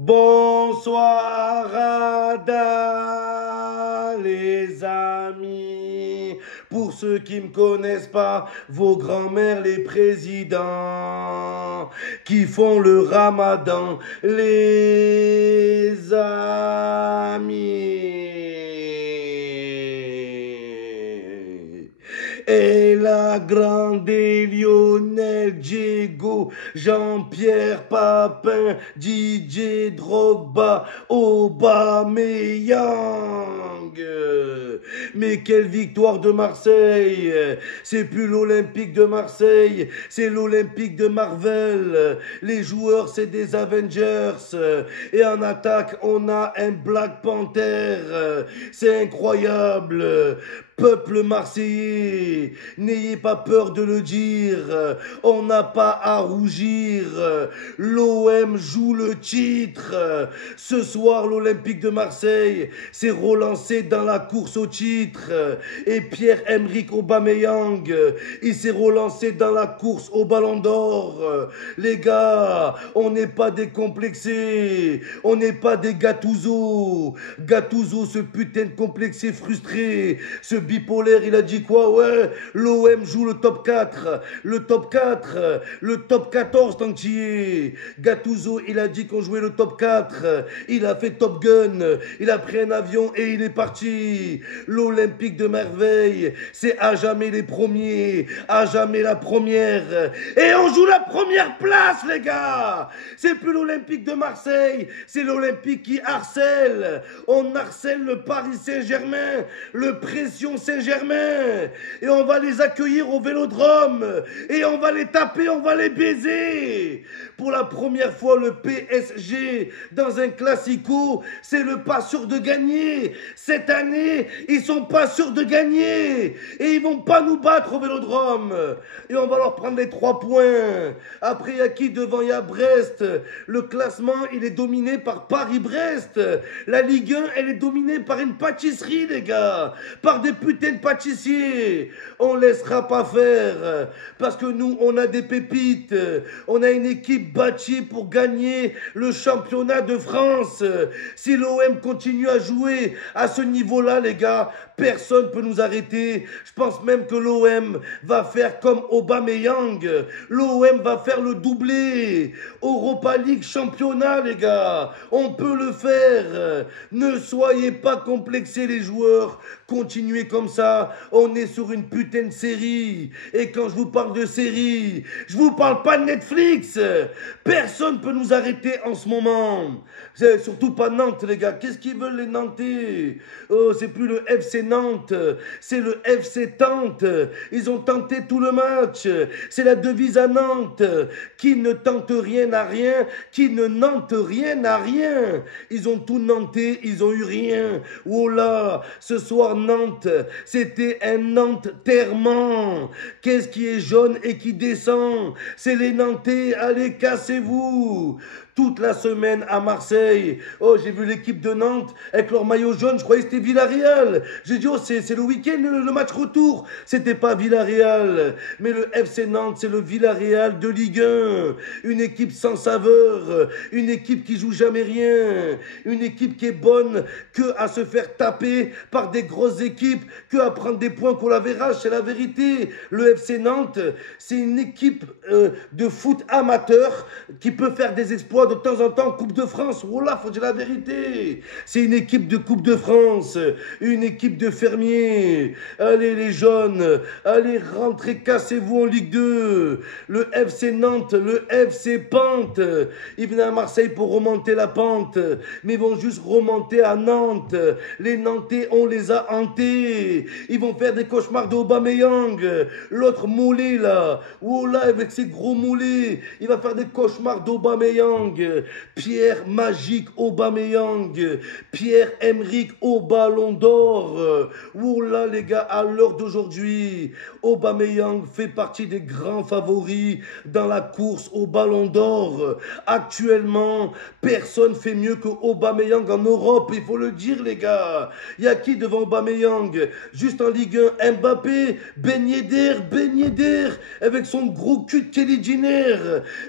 Bonsoir Ada, les amis. Pour ceux qui me connaissent pas, vos grands-mères, les présidents, qui font le ramadan, les amis. Et la grande Lionel, Diego, Jean-Pierre Papin, DJ Drogba, Aubameyang. Mais quelle victoire de Marseille! C'est plus l'Olympique de Marseille, c'est l'Olympique de Marvel. Les joueurs, c'est des Avengers. Et en attaque, on a un Black Panther. C'est incroyable. Peuple marseillais, n'ayez pas peur de le dire, on n'a pas à rougir, l'OM joue le titre. Ce soir, l'Olympique de Marseille s'est relancé dans la course au titre et Pierre-Emerick Aubameyang, il s'est relancé dans la course au Ballon d'Or. Les gars, on n'est pas décomplexés, on n'est pas des Gattuso. Gattuso, ce putain de complexé frustré, ce bipolaire, il a dit quoi? Ouais, l'OM joue le top 4, le top 4, le top 14 tant que tu es. Gattuso, il a dit qu'on jouait le top 4, il a fait Top Gun, il a pris un avion et il est parti. L'Olympique de Merveille, c'est à jamais les premiers, à jamais la première. Et on joue la première place, les gars. C'est plus l'Olympique de Marseille, c'est l'Olympique qui harcèle. On harcèle le Paris Saint-Germain, le Pression Saint-Germain, et on va les accueillir au Vélodrome, et on va les taper, on va les baiser. Pour la première fois, le PSG, dans un classico, c'est le pas sûr de gagner. Cette année, ils sont pas sûrs de gagner, et ils vont pas nous battre au Vélodrome, et on va leur prendre les 3 points. Après, il y a qui devant? Il y a Brest. Le classement, il est dominé par Paris-Brest. La Ligue 1, elle est dominée par une pâtisserie, les gars, par des putains de pâtissiers. On laissera pas faire, parce que nous, on a des pépites. On a une équipe bâtie pour gagner le championnat de France. Si l'OM continue à jouer à ce niveau-là, les gars, personne ne peut nous arrêter. Je pense même que l'OM va faire comme Aubameyang. L'OM va faire le doublé. Europa League championnat, les gars. On peut le faire. Ne soyez pas complexés, les joueurs. Continuez comme ça. On est sur une putain de série. Et quand je vous parle de série, je vous parle pas de Netflix. Personne ne peut nous arrêter en ce moment. C'est surtout pas Nantes, les gars. Qu'est-ce qu'ils veulent, les Nantais? Oh, c'est plus le FC Nantes. C'est le FC Tente. Ils ont tenté tout le match. C'est la devise à Nantes. Qui ne tente rien n'a rien. Qui ne nante rien n'a rien. Ils ont tout nanté. Ils ont eu rien. Oh là, ce soir, Nantes, c'était un Nantes terrement. Qu'est-ce qui est jaune et qui descend? C'est les Nantais. Allez, cassez-vous. Toute la semaine à Marseille. Oh, j'ai vu l'équipe de Nantes avec leur maillot jaune. Je croyais que c'était Villarreal. J'ai dit, oh, c'est le week-end, le match retour. C'était pas Villarreal. Mais le FC Nantes, c'est le Villarreal de Ligue 1. Une équipe sans saveur. Une équipe qui joue jamais rien. Une équipe qui est bonne que à se faire taper par des grosses équipes, que à prendre des points qu'on la verra. C'est la vérité. Le FC Nantes, c'est une équipe de foot amateur qui peut faire des exploits de temps en temps. Coupe de France, oh là, faut dire la vérité. C'est une équipe de Coupe de France, une équipe de fermiers. Allez les jaunes, allez rentrez, cassez-vous en Ligue 2. Le FC Nantes, le FC Pente, ils viennent à Marseille pour remonter la pente, mais ils vont juste remonter à Nantes. Les Nantais, on les a hantés. Ils vont faire des cauchemars d'Aubameyang. L'autre moulé là, oh là, avec ses gros moulés, il va faire des cauchemars d'Aubameyang. Pierre Magique Aubameyang, Pierre-Emerick au Ballon d'Or. Oula les gars, à l'heure d'aujourd'hui, Aubameyang fait partie des grands favoris dans la course au Ballon d'Or. Actuellement, personne fait mieux que Aubameyang en Europe, il faut le dire les gars. Il y a qui devant Aubameyang? Juste en Ligue 1, Mbappé, Ben Yedder, avec son gros cul de Kelly Jenner.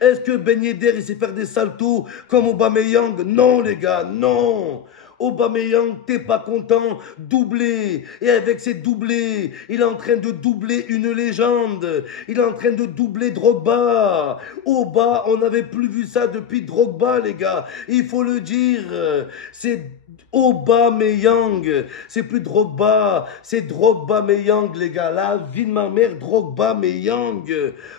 Est-ce que Ben Yedder il sait faire des salons saltos comme Aubameyang. Non, les gars, non. Aubameyang, t'es pas content, doublé. Et avec ses doublés, il est en train de doubler une légende. Il est en train de doubler Drogba. Auba, on n'avait plus vu ça depuis Drogba, les gars. Il faut le dire. C'est Aubameyang. C'est plus Drogba. C'est Drogba-Meyang, les gars. La vie de ma mère, Drogba-Meyang.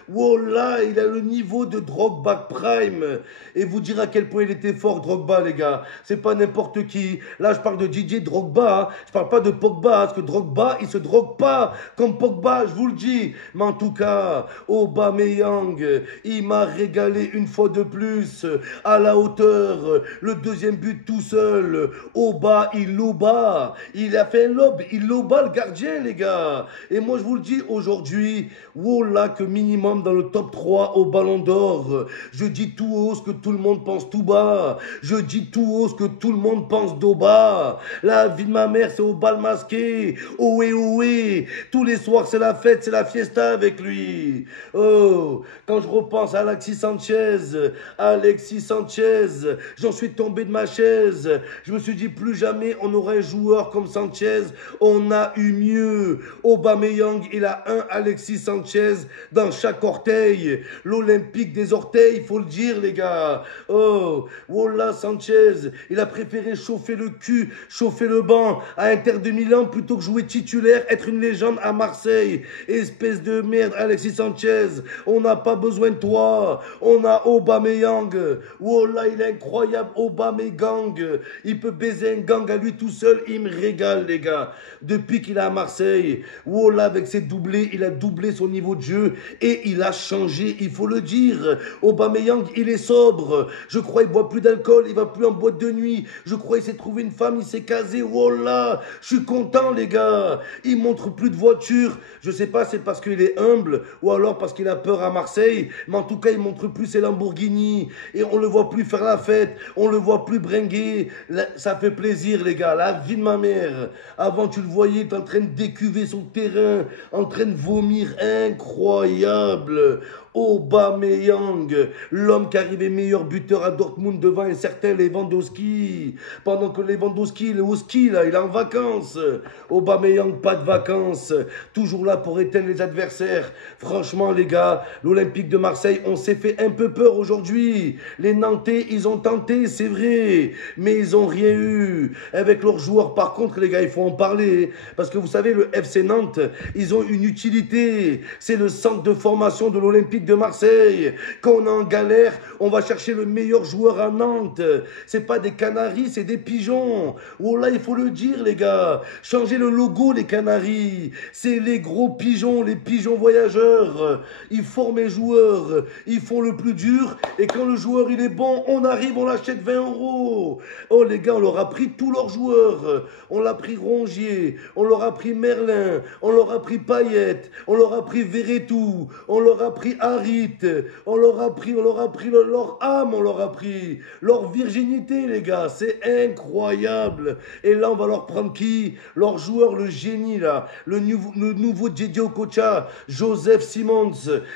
Wallah, il a le niveau de Drogba Prime. Et vous dire à quel point il était fort, Drogba, les gars. C'est pas n'importe qui. Là, je parle de Didier Drogba. Je parle pas de Pogba. Parce que Drogba, il se drogue pas comme Pogba, je vous le dis. Mais en tout cas, Aubameyang, il m'a régalé une fois de plus. À la hauteur. Le deuxième but tout seul. Auba, il loba. Il a fait un lob. Il loba le gardien, les gars. Et moi, je vous le dis aujourd'hui, voilà que minimum dans le top 3 au Ballon d'Or. Je dis tout haut ce que tout le monde pense tout bas. Je dis tout haut ce que tout le monde pense d'Auba. La vie de ma mère, c'est au bal masqué. Ohé, ohé. Tous les soirs, c'est la fête, c'est la fiesta avec lui. Oh, quand je repense à Alexis Sanchez, j'en suis tombé de ma chaise. Je me suis dit, plus jamais on aura un joueur comme Sanchez. On a eu mieux. Aubameyang, il a un Alexis Sanchez dans chaque orteil. L'Olympique des orteils, il faut le dire, les gars. Oh, voilà Sanchez, il a préféré chauffer le cul, chauffer le banc à Inter de Milan plutôt que jouer titulaire, être une légende à Marseille. Espèce de merde, Alexis Sanchez, on n'a pas besoin de toi. On a Aubameyang. Voilà, il est incroyable, Aubameyang. Il peut baiser un gang à lui tout seul, il me régale, les gars. Depuis qu'il est à Marseille, voilà, avec ses doublés, il a doublé son niveau de jeu et il a changé, il faut le dire. Aubameyang, il est sobre. Je crois qu'il boit plus d'alcool, il va plus en boîte de nuit. Je crois qu'il s'est trouvé une femme, il s'est casé. Voilà, je suis content, les gars. Il montre plus de voiture. Je sais pas, c'est parce qu'il est humble ou alors parce qu'il a peur à Marseille. Mais en tout cas, il montre plus ses Lamborghini et on le voit plus faire la fête. On le voit plus bringuer. Ça fait plaisir, les gars. La vie de ma mère. Avant, tu le voyais, il est en train de décuver son terrain, en train de vomir. Incroyable. Aubameyang, l'homme qui arrivait meilleur buteur à Dortmund devant un certain Lewandowski. Pendant que Lewandowski, il est au ski, là, il est en vacances. Aubameyang, pas de vacances. Toujours là pour éteindre les adversaires. Franchement, les gars, l'Olympique de Marseille, on s'est fait un peu peur aujourd'hui. Les Nantais, ils ont tenté, c'est vrai, mais ils n'ont rien eu. Avec leurs joueurs, par contre, les gars, il faut en parler. Parce que vous savez, le FC Nantes, ils ont une utilité. C'est le centre de formation de l'Olympique de Marseille. Quand on est en galère, on va chercher le meilleur joueur à Nantes. C'est pas des Canaries, c'est des pigeons. Oh là, il faut le dire, les gars. Changez le logo, les Canaries. C'est les gros pigeons, les pigeons voyageurs. Ils forment les joueurs. Ils font le plus dur. Et quand le joueur, il est bon, on arrive, on l'achète 20 €. Oh, les gars, on leur a pris tous leurs joueurs. On l'a pris Rongier. On leur a pris Merlin. On leur a pris Payet. On leur a pris Verretou. On leur a pris Harit, on leur a pris leur âme, on leur a pris leur virginité, les gars, c'est incroyable. Et là, on va leur prendre qui? Leur joueur, le génie, là, le nouveau Didier Okocha, Joseph Simons,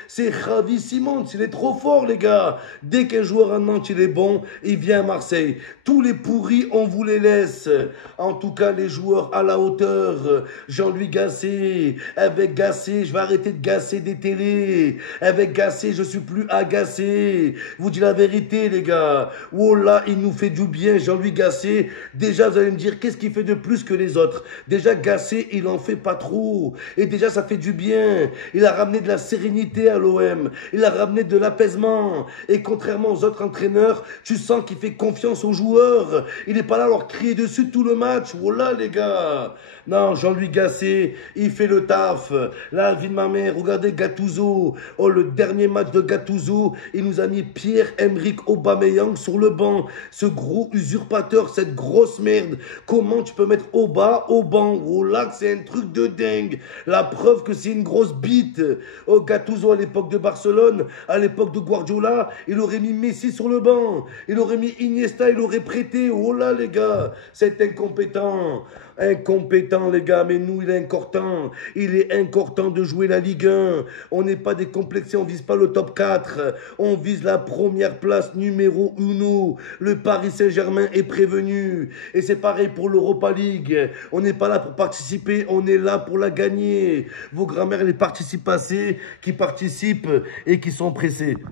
c'est Javi Simons, il est trop fort, les gars. Dès qu'un joueur à Nantes, il est bon, il vient à Marseille. Tous les pourris, on vous les laisse. En tout cas, les joueurs à la hauteur, Jean-Louis Gasset, avec Gasset, je vais arrêter de gasser des télés. Avec Gasset, je suis plus agacé. Je vous dis la vérité, les gars. Oh là, il nous fait du bien, Jean-Louis Gasset. Déjà, vous allez me dire, qu'est-ce qu'il fait de plus que les autres? Déjà, Gasset, il en fait pas trop. Et déjà, ça fait du bien. Il a ramené de la sérénité à l'OM. Il a ramené de l'apaisement. Et contrairement aux autres entraîneurs, tu sens qu'il fait confiance aux joueurs. Il n'est pas là à leur crier dessus tout le match. Oh là, les gars. Non, Jean-Louis Gasset, il fait le taf. La vie de ma mère, regardez Gattuso. Oh, le dernier match de Gattuso, il nous a mis Pierre-Emerick Aubameyang sur le banc. Ce gros usurpateur, cette grosse merde. Comment tu peux mettre Auba au banc? Oh là, c'est un truc de dingue. La preuve que c'est une grosse bite. Oh, Gattuso à l'époque de Barcelone, à l'époque de Guardiola, il aurait mis Messi sur le banc. Il aurait mis Iniesta, il aurait prêté. Oh là, les gars, c'est incompétent. Incompétent, les gars, mais nous, il est encore temps. Il est encore temps de jouer la Ligue 1. On n'est pas décomplexé, on vise pas le top 4. On vise la première place numéro 1. Le Paris Saint-Germain est prévenu. Et c'est pareil pour l'Europa League. On n'est pas là pour participer, on est là pour la gagner. Vos grands-mères, les participent assez, qui participent et qui sont pressés.